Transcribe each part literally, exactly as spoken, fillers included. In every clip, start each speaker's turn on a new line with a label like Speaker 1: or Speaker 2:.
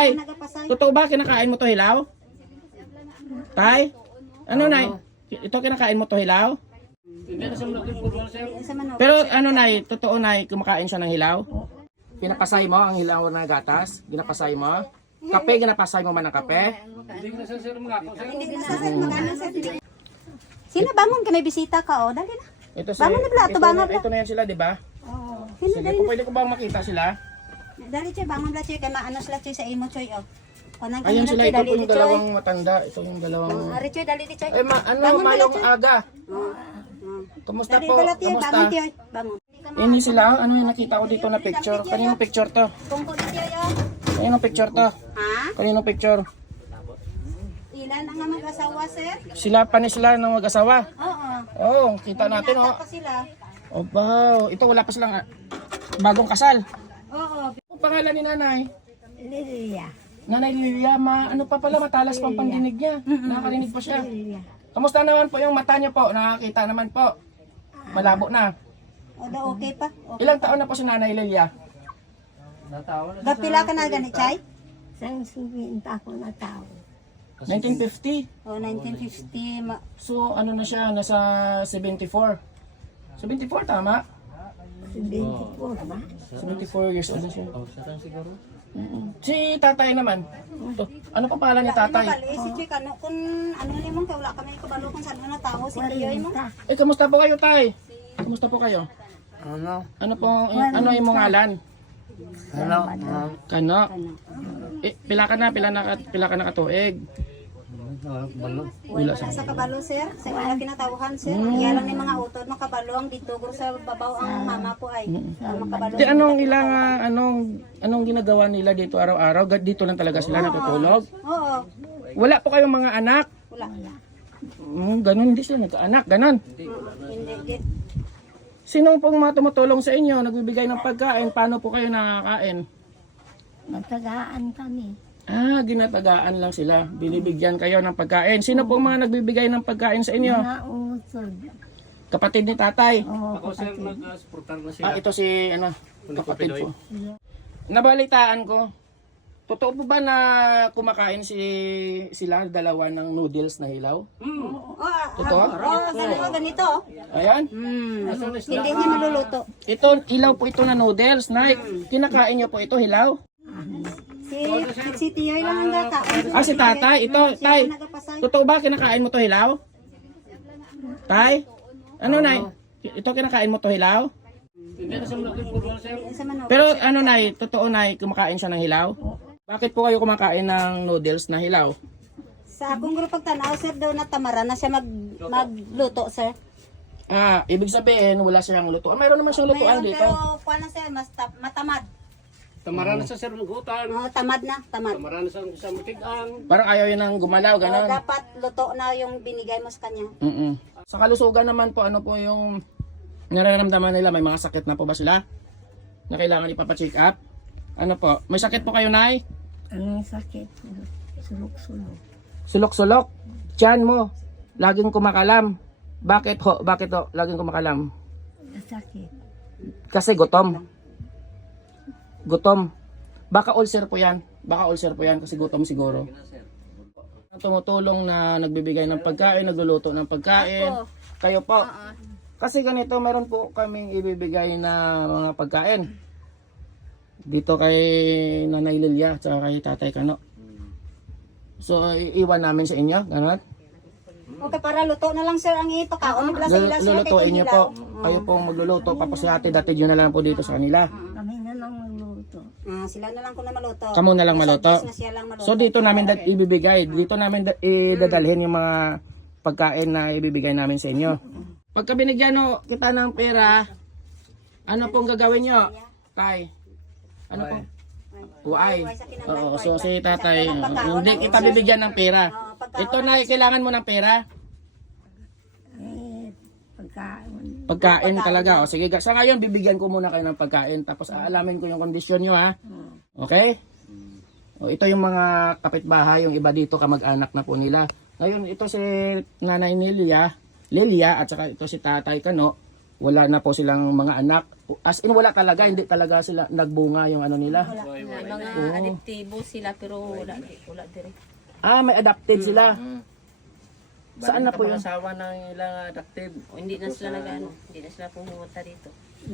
Speaker 1: Tay, totoo ba kinakain mo to hilaw? Tay? Ano nay? Ito kinakain mo to hilaw? Pero ano nay, totoo nay, kumakain siya ng hilaw? Pinapasay mo ang hilaw na gatas? Ginapasay mo? Kape, ginapasay mo man ng kape?
Speaker 2: Sino ba mo? May bisita ka, o. Dali na.
Speaker 1: Ito si,
Speaker 2: Bangon na pala, ito,
Speaker 1: ito,
Speaker 2: bangon
Speaker 1: ito na yan sila, di ba?
Speaker 2: Oo.
Speaker 1: Sige, po, pwede ko bang makita sila?
Speaker 2: Dali, Choy. Bangon na, Choy. Kaya maano sila, Choy, sa imo, Choy, o. Kunang
Speaker 1: Ayun
Speaker 2: kanina,
Speaker 1: sila,
Speaker 2: Choy.
Speaker 1: ito
Speaker 2: Dali,
Speaker 1: po
Speaker 2: di,
Speaker 1: yung
Speaker 2: Choy.
Speaker 1: dalawang matanda. Ito yung dalawang...
Speaker 2: Ari, Choy. Dali, di, Choy.
Speaker 1: Eh, ma, ano,
Speaker 2: Bangon na,
Speaker 1: mayong
Speaker 2: Choy.
Speaker 1: aga.
Speaker 2: Oo. Oo.
Speaker 1: Kumusta
Speaker 2: Dali,
Speaker 1: po?
Speaker 2: dali, Choy.
Speaker 1: Kumusta?
Speaker 2: Bangon, Choy. Bangon.
Speaker 1: Ini sila, ano yung nakita ko dito na picture? Kaninong picture to?
Speaker 2: Tungkol di, Choy, o.
Speaker 1: Kaninong picture to?
Speaker 2: Ha?
Speaker 1: Kaninong picture?
Speaker 2: Ilan ang nga mag-asawa, sir?
Speaker 1: Sila pa ni sila ng mag-asawa.
Speaker 2: Oo.
Speaker 1: Oo, oh, kita natin oh.
Speaker 2: Binata pa sila.
Speaker 1: Oh, wow. Ito wala pa silang ah, bagong kasal.
Speaker 2: Oo.
Speaker 1: Ang pangalan ni nanay?
Speaker 2: Lilia.
Speaker 1: Nanay Lilia, ma, ano pa pala, matalas pang pandinig niya. Nakakarinig pa siya. Kamusta naman po yung mata niya po? Nakakita naman po. Malabo na.
Speaker 2: O, da, okay pa? Okay.
Speaker 1: Ilang taon na po si Nanay Lilia?
Speaker 2: Gapila ka na ganit, Chay?
Speaker 3: Sang subinta ako na tao.
Speaker 1: nineteen fifty.
Speaker 2: O, nineteen fifty. Ma
Speaker 1: So, ano na siya, nasa seventy-four. seventy-four, tama?
Speaker 3: seventy-four ba?
Speaker 1: seventy-four years old na siya. Mm-mm. Si tatay naman. Ito, ano pa pala ni tatay?
Speaker 2: Bali, si Choy, kano, kung ano ni mong wala kami kabalo kung saan na tao, si Tiyoy mo.
Speaker 1: Eh, kamusta po kayo, tay? Kamusta po kayo?
Speaker 4: Ano?
Speaker 1: Ano po, ano yung mong ngalan?
Speaker 4: Ano? Ano?
Speaker 1: Kano? Eh, pila ka na, pila na, pila ka na katuig.
Speaker 4: Balo.
Speaker 1: Wala sa.
Speaker 2: Sa kabalo, sir. Sa ila kinatawhan, sir. Iya lang ni mga utod, makabalo ang dito. Guro sa babaw ang mama ko ay. Ang makabalo.
Speaker 1: Di anong ilang, ah, anong, anong ginagawa nila dito araw-araw? Ga- Dito lang talaga sila natutulog?
Speaker 2: Oo.
Speaker 1: Wala po kayong mga anak?
Speaker 2: Wala.
Speaker 1: Mm, ganun, hindi sila nagkaanak, ganun.
Speaker 2: Hindi. Di.
Speaker 1: Sino pong mga tumutulong sa inyo, nagbibigay ng pagkain, paano po kayo nakakain?
Speaker 3: Matagaan kami.
Speaker 1: Ah, ginatagaan lang sila. Binibigyan kayo ng pagkain. Sino pong mga nagbibigay ng pagkain sa inyo?
Speaker 3: Mga usod.
Speaker 1: Kapatid ni tatay.
Speaker 3: Oo,
Speaker 4: Ako sir,
Speaker 3: kapatid.
Speaker 4: nag-supportar na siya.
Speaker 1: Ah, ito si, ano, kapatid po. Nabalitaan ko, totoo po ba na kumakain si sila dalawa ng noodles na hilaw?
Speaker 2: Oo. ah,
Speaker 1: Totoo?
Speaker 2: Oo, sabi mo ganito.
Speaker 1: Ayan.
Speaker 2: Hmm. Hindi niya maluluto.
Speaker 1: Ito, ilaw po ito na noodles. Nay, kinakain niyo po ito hilaw?
Speaker 2: Si, si Tiyoy lang ang gata.
Speaker 1: Ah, si tatay. Ito, tay. Totoo ba kinakain mo to hilaw? Tay? Ano, nay? Ito kinakain mo to hilaw?
Speaker 2: Sa manok.
Speaker 1: Pero ano, nay? Totoo, nay, kumakain siya ng hilaw? Bakit po kayo kumakain ng noodles na hilaw?
Speaker 2: Sa akong grupo pagtanaw, sir, daw na tamara na siya mag, magluto, sir.
Speaker 1: Ah, ibig sabihin, wala siyang lutuan. Mayroon naman siyang lutuan
Speaker 2: Mayroon,
Speaker 1: dito.
Speaker 2: pero kuha na sir, mas ta- matamad.
Speaker 4: Tamara na sa sir ng utan.
Speaker 2: Oo, tamad na, tamad.
Speaker 4: Tamara na sa sa mutigang.
Speaker 1: Parang ayaw yun ng gumalaw,
Speaker 2: Oo,
Speaker 1: gano'n.
Speaker 2: dapat luto na yung binigay mo sa kanya.
Speaker 1: Mm-mm. Sa kalusugan naman po, ano po yung nararamdaman nila? May mga sakit na po ba sila? Na kailangan ipapacheck up? Ano po? May sakit po kayo, Nay?
Speaker 3: Ang sakit. Sulok-sulok.
Speaker 1: Sulok-sulok. Tiyan mo. Laging kumakalam. Bakit ho? Bakit ho? Laging kumakalam?
Speaker 3: Sakit.
Speaker 1: Kasi gutom. Gutom. Baka ulcer po yan. Baka ulcer po yan kasi gutom siguro. Tumutulong na nagbibigay ng pagkain, nagluluto ng pagkain.
Speaker 2: Ako.
Speaker 1: Kayo po. Kasi ganito, meron po kaming ibibigay na mga pagkain. Dito kay Nanay Lilia at kay Tatay Kano. So, iiwan namin sa inyo. Ganon.
Speaker 2: Okay, para luto na lang sir ang ipakaon. Nila sa ila sir,
Speaker 1: Lulutuin
Speaker 2: kay
Speaker 1: niyo
Speaker 2: Kinilaw.
Speaker 1: po. Kayo pong magluluto. Tapos si ate, dati nyo na lang po dito sa kanila.
Speaker 3: Kami na lang magluto.
Speaker 2: Ah, sila na lang ko na maluto.
Speaker 1: Kamu na lang
Speaker 2: Nasa
Speaker 1: maluto.
Speaker 2: Diyos na siya lang maluto.
Speaker 1: So dito namin dat ibibigay, dito namin da- idadalhin yung mga pagkain na ibibigay namin sa inyo. Pagka binigyan no, kita ng pera, ano pong gagawin nyo? Tay, ano pong? Uay. Oo, so si tatay, hindi kita bibigyan ng pera. Ito na, kailangan mo ng pera?
Speaker 3: Eh, pagkain.
Speaker 1: Pagkain talaga. O sige, sa ngayon bibigyan ko muna kayo ng pagkain tapos aalamin ko yung kondisyon nyo ha. Okay? O, ito yung mga kapitbahay, yung iba dito kamag-anak na po nila. Ngayon ito si Nanay Lilia, Lilia at saka ito si Tatay Kano. Wala na po silang mga anak. As in wala talaga, hindi talaga sila nagbunga yung ano nila.
Speaker 5: May mga
Speaker 1: Oo.
Speaker 5: adoptibo sila pero wala wala dire.
Speaker 1: Ah, may adopted sila. Saan na po yun?
Speaker 6: Asawa ng ilang adoptive.
Speaker 5: O, hindi na sila nag-ano, hindi na sila pumunta dito.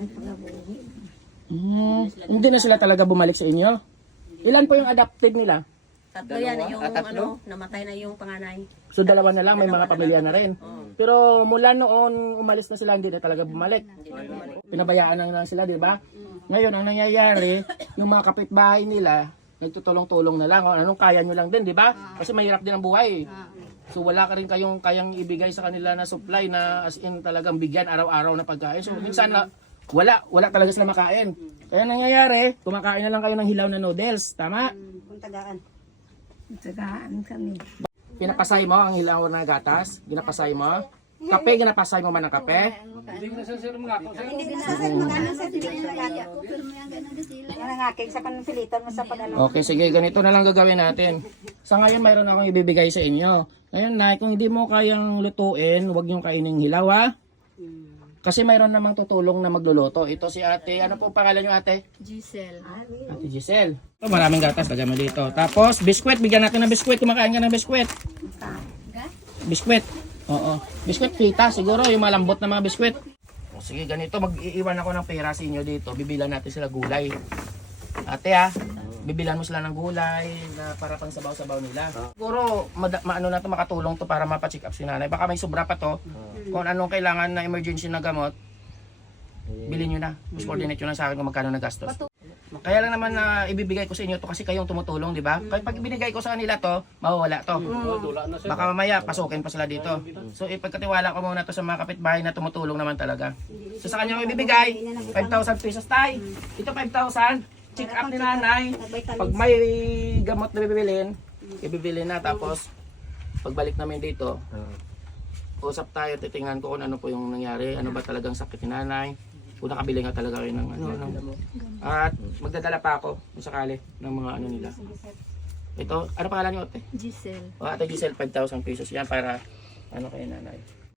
Speaker 1: Hmm, hindi na sila talaga bumalik sa inyo. Ilan po yung adopted nila?
Speaker 5: Tatlo yan, yung ano, namatay na yung panganay.
Speaker 1: So dalawa na lang, may mga pamilya na rin. Pero mula noon umalis na sila, hindi na talaga bumalik. Pinabayaan na lang sila, di ba? Ngayon ang nangyayari, yung mga kapitbahay nila, nagtutulong-tulong na lang. O, anong kaya nyo lang din, di ba? Kasi mahirap din ang buhay. So wala ka rin kayong kayang ibigay sa kanila na supply na as in talagang bigyan araw-araw na pagkain. So minsan na wala, wala talaga sila makain. Kaya nangyayari, kumakain na lang kayo ng hilaw na noodles. Tama?
Speaker 2: Kung tagaan.
Speaker 3: Tagaan kami.
Speaker 1: Pinapasay mo ang hilaw na gatas? Ginapasay mo? Kape, ginapasay mo man ng kape?
Speaker 4: Hindi ko na sa sir mga ako.
Speaker 2: Hindi din sa sir, magano sa hindi din lagi. Yan ang aking sa kanpilitan mo sa pag-ano.
Speaker 1: Okay, sige, ganito na lang gagawin natin. Sa ngayon, mayroon akong ibibigay sa inyo. Ngayon, Nay, kung hindi mo kayang lutuin, huwag niyong kainin hilaw, ha? Kasi mayroon namang tutulong na magluluto. Ito si ate, ano po pangalan niyo ate?
Speaker 5: Giselle.
Speaker 1: Ate Giselle. Ito, maraming gatas, lagyan mo dito. Tapos, biskwit, bigyan natin ng biskwit. Kumakain ka ng biskwit. Biskwit. Oo. Biskwit pita, siguro, yung malambot na mga biskwit. O, sige, ganito, mag-iiwan ako ng pera sa inyo dito. Bibilan natin sila gulay. Ate ha, bibilan mo sila ng gulay na para pang sabaw-sabaw nila. Siguro, mada- maano na to, makatulong to para mapacheck up si nanay. Baka may sobra pa to. Kung anong kailangan na emergency na gamot, bilhin nyo na. Mas coordinate nyo lang sa akin kung magkano na gastos. Kaya lang naman na ibibigay ko sa inyo to kasi kayong tumutulong, di ba? Kaya pag ibinigay ko sa kanila to, mawawala to.
Speaker 4: Dula na sir.
Speaker 1: Baka mamaya pasukin pa sila dito. So ipagkatiwala ko muna to sa mga kapitbahay na tumutulong naman talaga. So sa kanya ko ibibigay, five thousand pesos tay. Ito five thousand. Check up ni nanay. Pag may gamot na bibilin, ibibilin na. Tapos pagbalik namin dito, usap tayo, titingnan ko kung ano po yung nangyari. Ano ba talagang sakit ni nanay. Kung nakabili nga talaga kayo ng ano. ano. At magdadala pa ako kung sakali ng mga ano nila. Ito, ano pangalan niyo ate?
Speaker 5: Giselle.
Speaker 1: O ate Giselle, five thousand pesos yan para ano kay nanay.